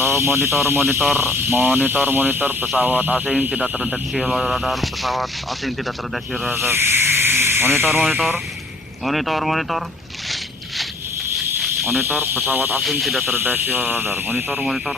Halo, monitor pesawat asing tidak terdeteksi oleh radar, pesawat asing tidak terdeteksi radar. Monitor, monitor, monitor, monitor, monitor pesawat asing tidak terdeteksi oleh radar. Monitor, monitor.